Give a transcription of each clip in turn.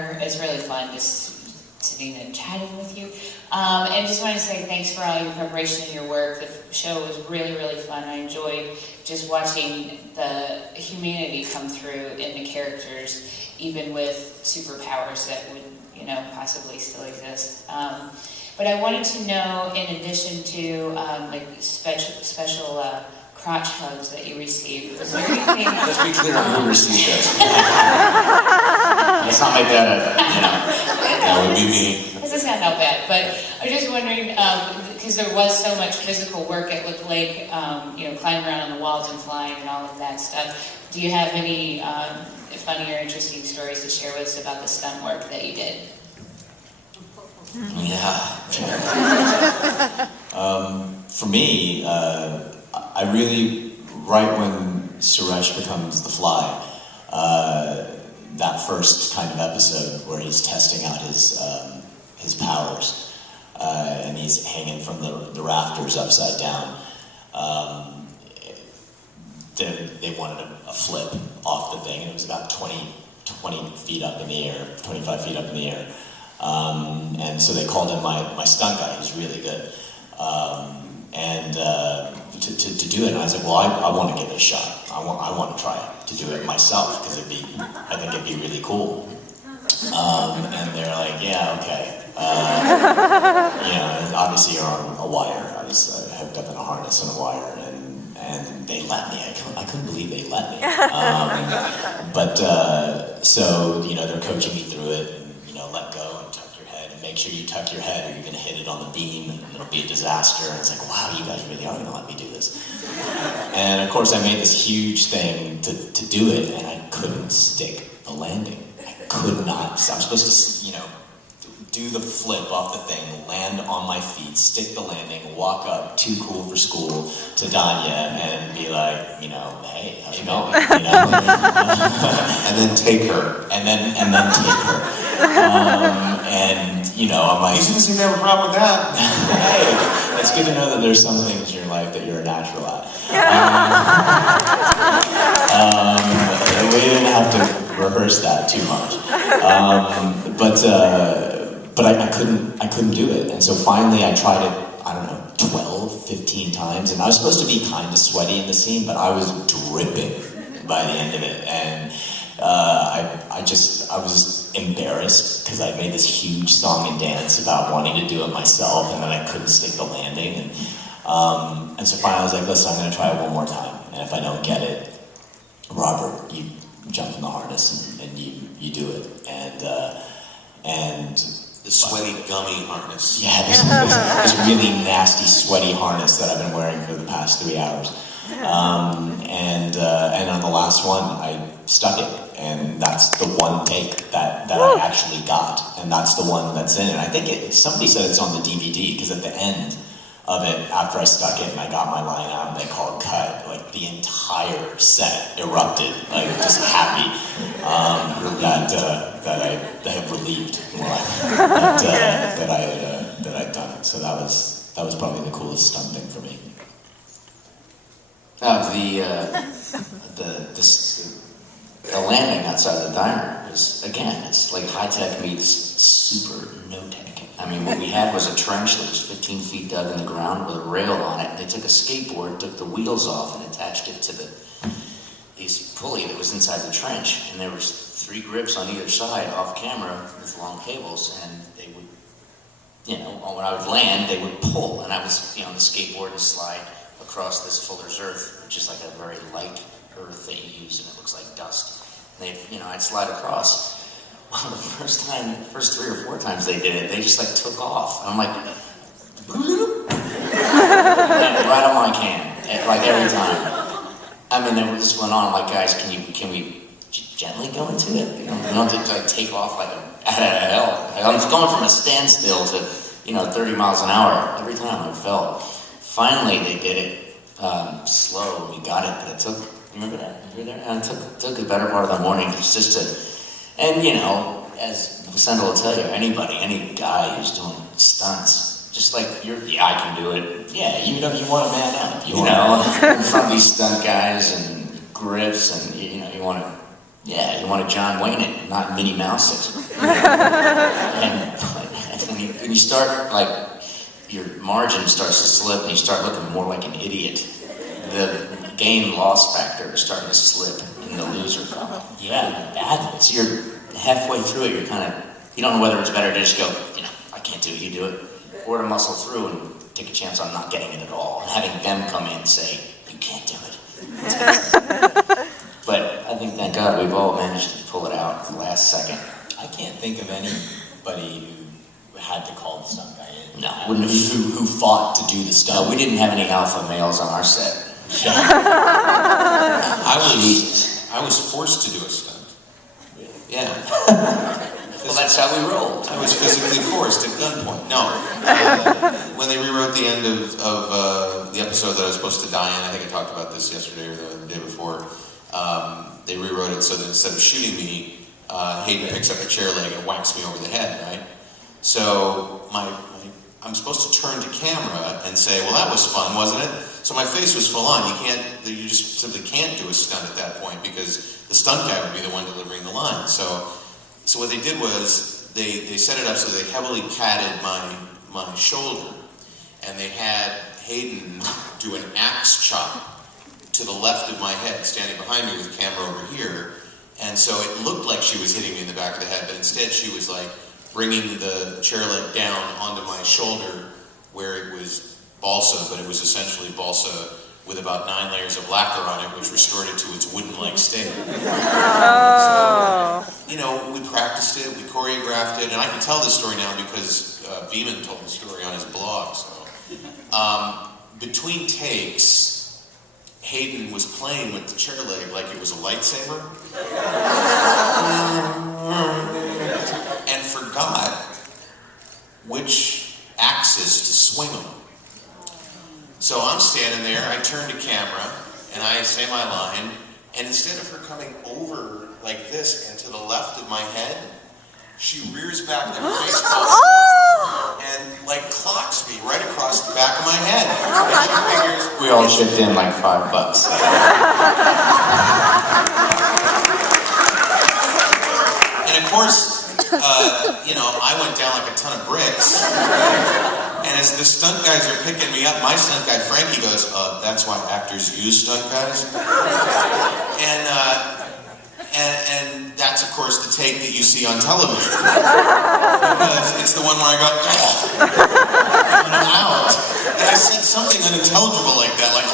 here. It's really fun just sitting and chatting with you. And just wanted to say thanks for all your preparation and your work. The show was really, really fun. I enjoyed just watching the humanity come through in the characters, even with superpowers that would, you know, possibly still exist. But I wanted to know, in addition to like special crotch hugs that you received, was there anything? Let's be clear on who received those. Let's not make that that would be me. This does not help bad, but I was just wondering, because there was so much physical work, it looked like, you know, climbing around on the walls and flying and all of that stuff. Do you have any funny or interesting stories to share with us about the stunt work that you did? Yeah. For me, I really, right when Suresh becomes the Fly, that first kind of episode where he's testing out his powers, and he's hanging from the rafters upside down. They wanted a flip off the thing, and it was about 20 feet up in the air, 25 feet up in the air. And so they called in my stunt guy, who's really good, to do it. And I was like, well, I want to give it a shot. I want to try to do it myself, because I think it'd be really cool. And they're like, yeah, okay. You know, obviously you're on a wire. I was hooked up in a harness on a wire, and they let me. I couldn't believe they let me. So, you know, they're coaching me through it, and, you know, let go and tuck your head, and make sure you tuck your head or you're going to hit it on the beam, and it'll be a disaster. And it's like, wow, you guys really are going to let me do this. And of course I made this huge thing to do it, and I couldn't stick the landing. I could not. So I'm supposed to, you know, do the flip off the thing, land on my feet, stick the landing, walk up, too cool for school, to Danya, and be like, you know, hey, how's it going? You know? And then take her. And then take her. And, you know, I'm like... You shouldn't seem to have a problem with that. Hey, it's good to know that there's some things in your life that you're a natural at. We didn't have to rehearse that too much. But I couldn't do it. And so finally I tried it, I don't know, 12, 15 times. And I was supposed to be kind of sweaty in the scene, but I was dripping by the end of it. And I was embarrassed, because I made this huge song and dance about wanting to do it myself, and then I couldn't stick the landing. And so finally I was like, listen, I'm going to try it one more time. And if I don't get it, Robert, you jump in the harness and you do it. And the sweaty gummy harness. Yeah, this really nasty sweaty harness that I've been wearing for the past 3 hours. And on the last one, I stuck it, and that's the one take that I actually got, and that's the one that's in it. I think somebody said it's on the DVD, because at the end of it, after I stuck it and I got my line out and they called cut, like the entire set erupted, like just happy that I had relieved that I'd done it. So that was probably the coolest stunt thing for me. The landing outside the diner is, again, it's like high tech meets super no tech. I mean, what we had was a trench that was 15 feet dug in the ground with a rail on it. They took a skateboard, took the wheels off, and attached it to this pulley that was inside the trench. And there was 3 grips on either side, off camera, with long cables, and they would, you know, when I would land, they would pull, and I was, you know, on the skateboard and slide across this fuller's earth, which is like a very light earth that you use, and it looks like dust. And I'd slide across. Well, the first 3 or 4 times they did it, they just like took off. And I'm like, right on my can, like every time. I mean, this went on. I'm like, guys, can we gently go into it? You don't have to like take off like out of hell. I'm going from a standstill to 30 miles an hour every time I fell. Finally, they did it slow. We got it, but it took. Remember that? You were there? And it took the better part of the morning just to, and as Vicente will tell you, any guy who's doing stunts, just like I can do it. Yeah, you want to man up. You in front of these stunt guys and grips, and you want to John Wayne it, not Minnie Mouse it. And when you start, like, your margin starts to slip and you start looking more like an idiot, the gain-loss factor is starting to slip in the loser column. Yeah, badly. So you're halfway through it, you don't know whether it's better to just go, I can't do it, you do it, or to muscle through and take a chance on not getting it at all, and having them come in and say, you can't do it. But I think, thank God, we've all managed to pull it out at the last second. I can't think of anybody who had to call the stunt guy in. No, wouldn't have. Who fought to do the stunt. No, we didn't have any alpha males on our set. I was forced to do a stunt. Yeah. Well, that's how we rolled. I was physically forced at gunpoint. No. When they rewrote the end of the episode that I was supposed to die in, I think I talked about this yesterday or the day before, they rewrote it so that instead of shooting me, Hayden picks up a chair leg and whacks me over the head, right? So I'm supposed to turn to camera and say, well, that was fun, wasn't it? So my face was full on. You just simply can't do a stunt at that point because the stunt guy would be the one delivering the line. So what they did was they set it up so they heavily padded my shoulder, and they had Hayden do an axe chop to the left of my head, standing behind me with the camera over here. And so it looked like she was hitting me in the back of the head, but instead she was like bringing the chair leg down onto my shoulder where it was balsa, but it was essentially balsa with about 9 layers of lacquer on it, which restored it to its wooden-like state. Oh. So, we practiced it, we choreographed it, and I can tell this story now because Beeman told the story on his blog. So, between takes, Hayden was playing with the chair leg like it was a lightsaber, and forgot which axis to swing on. So I'm standing there, I turn to camera, and I say my line, and instead of her coming over like this and to the left of my head, she rears back like a baseball and like clocks me right across the back of my head. And she figures, We all chipped in like $5. and of course, I went down like a ton of bricks. And as the stunt guys are picking me up, my stunt guy, Frankie, goes, that's why actors use stunt guys? And that's, of course, the take that you see on television. Because it's the one where I go, and I'm out. And I said something unintelligible like that, like, we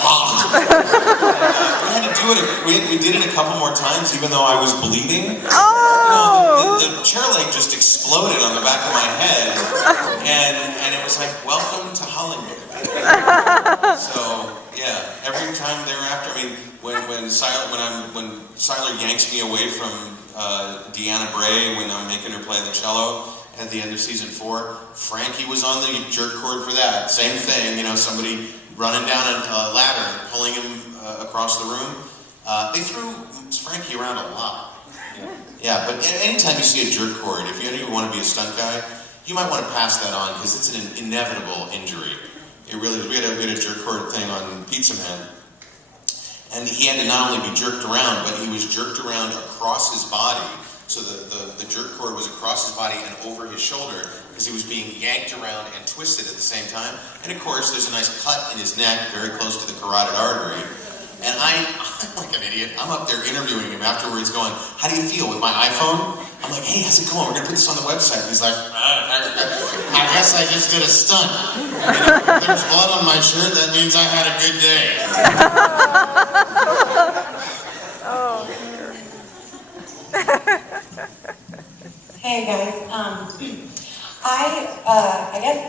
had to do it, we did it a couple more times, even though I was bleeding. The chair leg just exploded on the back of my head, and it was like, welcome to Hollywood. So yeah, every time thereafter, I mean, when Siler yanks me away from Deanna Bray when I'm making her play the cello at the end of season 4, Frankie was on the jerk cord for that. Same thing, somebody running down a ladder and pulling him across the room. They threw Frankie around a lot. Yeah, but anytime you see a jerk cord, if you ever want to be a stunt guy, you might want to pass that on because it's an inevitable injury. It really is. We had a jerk cord thing on Pizza Man, and he had to not only be jerked around, but he was jerked around across his body. So the jerk cord was across his body and over his shoulder because he was being yanked around and twisted at the same time. And of course, there's a nice cut in his neck, very close to the carotid artery. And I'm like an idiot. I'm up there interviewing him afterwards going, how do you feel with my iPhone? I'm like, hey, how's it going? We're going to put this on the website. And he's like, I guess I just did a stunt. If there's blood on my shirt, that means I had a good day. Oh. Hey guys, I guess